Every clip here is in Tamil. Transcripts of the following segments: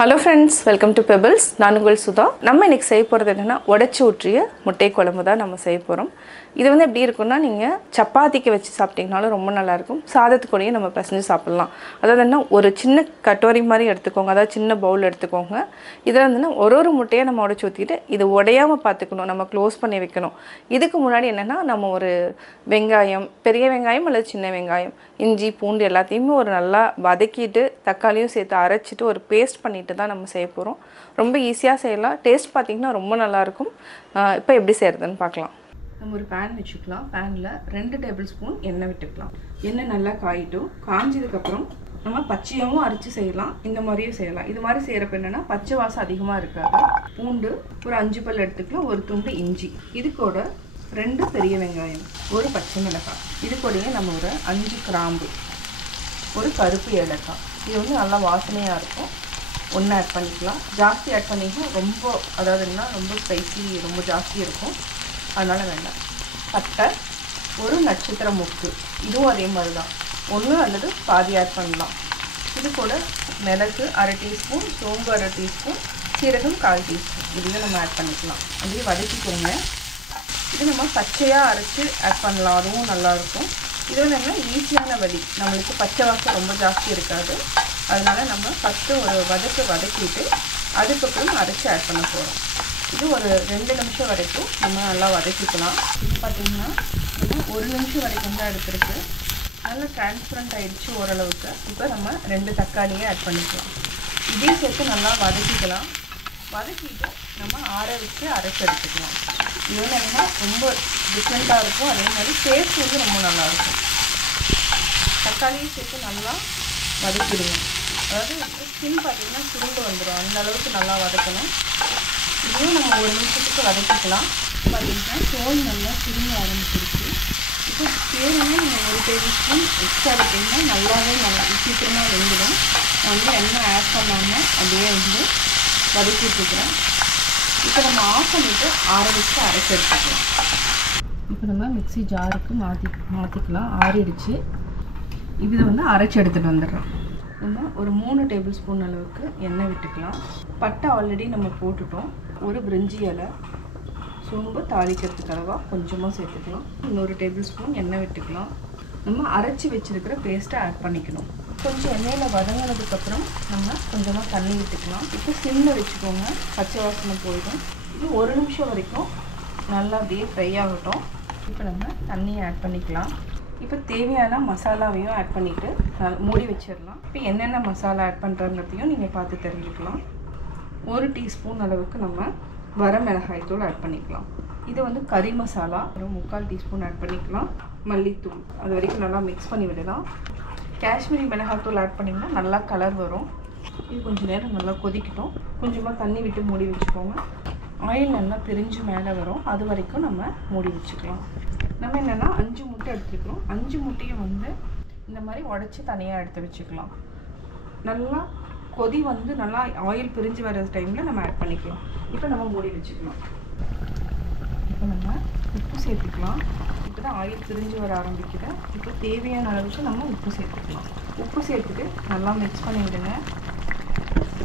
Hello friends, welcome to Pebbles. நான் உங்கள் சுதா. நம்ம இன்னைக்கு செய்ய போறது என்னன்னா உடைச்சு ஊற்றிய முட்டை குழம்பு தான் நம்ம செய்ய போறோம். இது வந்து எப்படி இருக்கும்னா நீங்க சப்பாத்திக்கு வச்சு சாப்பிட்டீங்கனாலும் ரொம்ப நல்லா இருக்கும். சாதத்துக்கூடயே நம்ம பிசைஞ்சு சாப்பிடலாம். அதாவது ஒரு சின்ன கட்டோரி மாதிரி எடுத்துக்கோங்க. அதாவது சின்ன பவுல் எடுத்துக்கோங்க. இதில் வந்து ஒரு முட்டையை நம்ம உடைச்சு ஊற்றிட்டு இது உடையாம பார்த்துக்கணும். நம்ம க்ளோஸ் பண்ணி வைக்கணும். இதுக்கு முன்னாடி என்னன்னா நம்ம ஒரு வெங்காயம், பெரிய வெங்காயம் அல்லது சின்ன வெங்காயம், இஞ்சி, பூண்டு எல்லாத்தையுமே ஒரு நல்லா வதக்கிட்டு தக்காளியும் சேர்த்து அரைச்சிட்டு ஒரு பேஸ்ட் பண்ணிட்டு தான் நம்ம செய்ய போகிறோம். ரொம்ப ஈஸியாக செய்யலாம். டேஸ்ட் பார்த்திங்கன்னா ரொம்ப நல்லாயிருக்கும். இப்போ எப்படி செய்கிறதுன்னு பார்க்கலாம். நம்ம ஒரு பேன் வச்சுக்கலாம். பேனில் 2 டேபிள் ஸ்பூன் எண்ணெய் விட்டுக்கலாம். எண்ணெய் நல்லா காயிட்டும். காய்ஞ்சதுக்கப்புறம் நம்ம பச்சையாகவும் அரைச்சி செய்யலாம், இந்த மாதிரியும் செய்யலாம். இது மாதிரி செய்கிறப்ப என்னென்னா பச்சை வாசம் அதிகமாக இருக்காது. பூண்டு ஒரு 5 பல் எடுத்துக்கலாம், ஒரு துண்டு இஞ்சி, இது கூட 2 பெரிய வெங்காயம், ஒரு பச்சை மிளகாய், இது கூடயே நம்ம ஒரு 5 கிராம்பு, ஒரு கருப்பு ஏலக்காய், இது வந்து நல்லா வாசனையாக இருக்கும். ஒன்று ஆட் பண்ணிக்கலாம். ஜாஸ்தி ஆட் பண்ணிங்கன்னா ரொம்ப அதாவதுன்னா ரொம்ப ஸ்பைசி ரொம்ப ஜாஸ்தி இருக்கும், அதனால் வேண்டாம். பட்டை, ஒரு நட்சத்திர முக்கு, இதுவும் அதே மாதிரி தான், ஒன்று அல்லது பாதி ஆட் பண்ணலாம். இது கூட மிளகு 1/2 டீஸ்பூன், சோம்பு 1/2 டீஸ்பூன், சீரகம் 1/4 டீஸ்பூன், இதுவே நம்ம ஆட் பண்ணிக்கலாம். அப்படியே வதக்கிக்கோங்க. இது நம்ம பச்சையாக அரைச்சி ஆட் பண்ணலாம், அதுவும் நல்லாயிருக்கும். இது வந்து ஈஸியான வழி, நம்மளுக்கு பச்சை வாசம் ரொம்ப ஜாஸ்தி இருக்காது. அதனால் நம்ம ஃபஸ்ட்டு ஒரு வதக்கிட்டு அதுக்கப்புறம் அரைச்சி ஆட் பண்ண போகிறோம். இது ஒரு 2 நிமிஷம் வரைக்கும் நம்ம நல்லா வதக்கிக்கலாம். இது பார்த்திங்கன்னா 1 நிமிஷம் வரைக்கும் தான் எடுத்துருக்கு. நல்லா டிரான்ஸ்பரண்ட் ஆகிடுச்சு ஓரளவுக்கு. இப்போ நம்ம 2 தக்காளியை ஆட் பண்ணிக்கலாம். இதையும் சேர்த்து நல்லா வதக்கிக்கலாம். வதக்கிட்டு நம்ம ஆற வச்சு அரைச்சி எடுத்துக்கலாம். இது வந்து என்னென்னா ரொம்ப டிஃப்ரெண்ட்டாக இருக்கும். அதே மாதிரி டேஸ்ட் வந்து ரொம்ப நல்லாயிருக்கும். தக்காளியும் சேர்த்து நல்லா வதக்கிடுங்க. அதாவது ஸ்கின் பார்த்திங்கன்னா சுருண்டு வந்துடும், அந்த அளவுக்கு நல்லா வதக்கணும். இதையும் நம்ம 1 நிமிஷத்துக்கு வதக்கிக்கலாம். பார்த்திங்கன்னா தோல் நல்லா சுருங்க ஆரம்பிச்சிருச்சு. இப்போ தேவையான நீங்கள் 1 டேபிள் ஸ்பூன் எக்ஸ்ட்ரா விட்டிங்கன்னா நல்லாவே சீக்கிரமாக வெந்துடும். நான் வந்து எண்ணெய் ஆட் பண்ணாமல் அப்படியே வந்து வதக்கிட்டுருக்கிறேன். இப்போ நம்ம ஆஃப் பண்ணிவிட்டு ஆற வச்சு அரைச்சி எடுத்துக்கலாம். இப்போ நம்ம மிக்ஸி ஜாருக்கு மாற்றிக்கலாம். ஆறிடுச்சு. இதை வந்து அரைச்சி எடுத்துகிட்டு வந்துடுறோம். நம்ம ஒரு 3 டேபிள் ஸ்பூன் அளவுக்கு எண்ணெய் விட்டுக்கலாம். பட்டை ஆல்ரெடி நம்ம போட்டுட்டோம். ஒரு பிரிஞ்சி இலை, சோம்பு தாளிக்கிறதுக்கு அளவாக கொஞ்சமாக சேர்த்துக்கலாம். இன்னொரு டேபிள் ஸ்பூன் எண்ணெய் விட்டுக்கலாம். நம்ம அரைச்சி வச்சுருக்கிற பேஸ்ட்டை ஆட் பண்ணிக்கணும். கொஞ்சம் எண்ணெயில் வதங்கினதுக்கப்புறம் நம்ம கொஞ்சமாக தண்ணி விட்டுக்கலாம். இப்போ சிம்மில் வச்சுக்கோங்க, பச்சை வாசனை போயிடும். இது 1 நிமிஷம் வரைக்கும் நல்லா அப்படியே ஃப்ரை ஆகட்டும். இப்போ நம்ம தண்ணியை ஆட் பண்ணிக்கலாம். இப்போ தேவையான மசாலாவையும் ஆட் பண்ணிவிட்டு மூடி வச்சிடலாம். இப்போ என்னென்ன மசாலா ஆட் பண்ணுறங்கிறதையும் நீங்கள் பார்த்து தெரிஞ்சுக்கலாம். 1 டீஸ்பூன் அளவுக்கு நம்ம வரமிளகாய் தூள் ஆட் பண்ணிக்கலாம். இது வந்து கறி மசாலா ஒரு 3/4 டீஸ்பூன் ஆட் பண்ணிக்கலாம். மல்லித்தூள் அது வரைக்கும் நல்லா மிக்ஸ் பண்ணி விடலாம். காஷ்மீரி மிளகாய்த்தூள் ஆட் பண்ணிங்கன்னா நல்லா கலர் வரும். இது கொஞ்சம் நேரம் நல்லா கொதிக்கட்டும். கொஞ்சமாக தண்ணி விட்டு மூடி வச்சுக்கோங்க. ஆயில் நல்லா பிரிஞ்சு மேலே வரும், அது வரைக்கும் நம்ம மூடி வச்சுக்கலாம். நம்ம என்னென்னா 5 முட்டை எடுத்துக்கிறோம். 5 முட்டையும் வந்து இந்த மாதிரி உடச்சி தனியாக எடுத்து வச்சுக்கலாம். நல்லா கொதி வந்து நல்லா ஆயில் பிரிஞ்சு வர டைமில் நம்ம ஆட் பண்ணிக்கலாம். இப்போ நம்ம மூடி வச்சுக்கலாம். இப்போ நம்ம உப்பு சேர்த்துக்கலாம். இப்போ தான் ஆயில் பிரிஞ்சு வர ஆரம்பிக்குது. இப்போ தேவையான அளவுக்கு நம்ம உப்பு சேர்த்துக்கலாம். உப்பு சேர்த்துட்டு நல்லா மிக்ஸ் பண்ணி விடுங்க.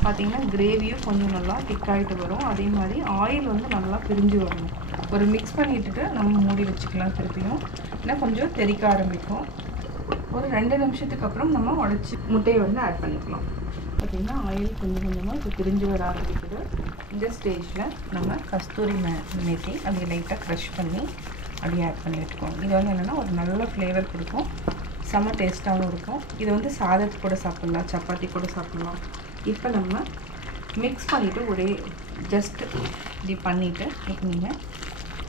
பார்த்திங்கன்னா கிரேவியும் கொஞ்சம் நல்லா திக்காகிட்டு வரும். அதே மாதிரி ஆயில் வந்து நல்லா பிரிஞ்சு வரணும். ஒரு மிக்ஸ் பண்ணிவிட்டு நம்ம மூடி வச்சுக்கலாம் திருப்பியும், ஏன்னா கொஞ்சம் தெறிக்க ஆரம்பிக்கும். ஒரு 2 நிமிஷத்துக்கு அப்புறம் நம்ம உடச்சி முட்டையை வந்து ஆட் பண்ணிக்கலாம். பார்த்திங்கன்னா ஆயில் கொஞ்சம் கொஞ்சமாக இப்போ பிரிஞ்சு வர ஆரம்பிக்குது. இந்த ஸ்டேஜில் நம்ம கஸ்தூரி மேத்தி அப்படியே லைட்டாக க்ரஷ் பண்ணி அப்படியே ஆட் பண்ணி வச்சுக்கோங்க. இது வந்து என்னென்னா ஒரு நல்ல ஃப்ளேவர் கொடுக்கும், செம்ம டேஸ்ட்டாகவும் இருக்கும். இது வந்து சாதத்து கூட சாப்பிட்லாம், சப்பாத்தி கூட சாப்பிட்லாம். இப்போ நம்ம மிக்ஸ் பண்ணிவிட்டு ஒரே ஜஸ்ட் இப்படி பண்ணிவிட்டு இப்போ நீங்கள்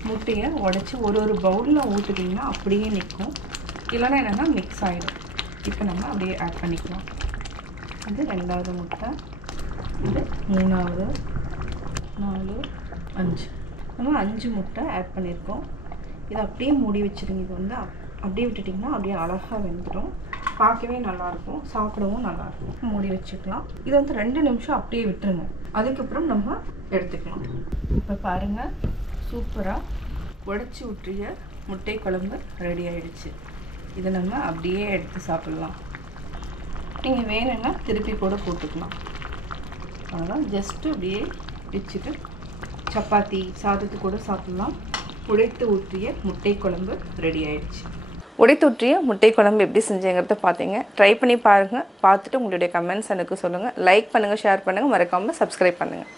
முட்டையை உடச்சி ஒரு பவுலில் ஊற்றுட்டிங்கன்னா அப்படியே நிற்கும். இல்லைன்னா என்னென்னா மிக்ஸ் ஆகிடும். இப்போ நம்ம அப்படியே ஆட் பண்ணிக்கலாம். இது 2வது முட்டை, இது 3வது, 4, 5. நம்ம 5 முட்டை ஆட் பண்ணியிருக்கோம். இதை அப்படியே மூடி வச்சுருங்க. இது வந்து அப்படியே விட்டுட்டிங்கன்னா அப்படியே அழகாக வெந்துடும். பார்க்கவே நல்லாயிருக்கும், சாப்பிடவும் நல்லாயிருக்கும். மூடி வச்சுக்கலாம். இதை வந்து 2 நிமிஷம் அப்படியே விட்டுருங்க. அதுக்கப்புறம் நம்ம எடுத்துக்கலாம். இப்போ பாருங்கள், சூப்பராக உடச்சி ஊற்றிய முட்டை குழம்பு ரெடி ஆகிடுச்சு. இதை நம்ம அப்படியே எடுத்து சாப்பிட்லாம். நீங்கள் வேணும்னா திருப்பி கூட போட்டுக்கலாம். அவ்வளோதான். ஜஸ்ட்டு அப்படியே வச்சுட்டு சப்பாத்தி சாதத்து கூட சாப்பிட்லாம். உடைத்து ஊற்றிய முட்டை குழம்பு ரெடி ஆயிடுச்சு. உடைத்து ஊற்றிய முட்டை குழம்பு எப்படி செஞ்சேங்கிறத பார்த்தீங்க. ட்ரை பண்ணி பாருங்கள். பார்த்துட்டு உங்களுடைய கமெண்ட்ஸ் எனக்கு சொல்லுங்கள். லைக் பண்ணுங்கள், ஷேர் பண்ணுங்கள், மறக்காமல் சப்ஸ்கிரைப் பண்ணுங்கள்.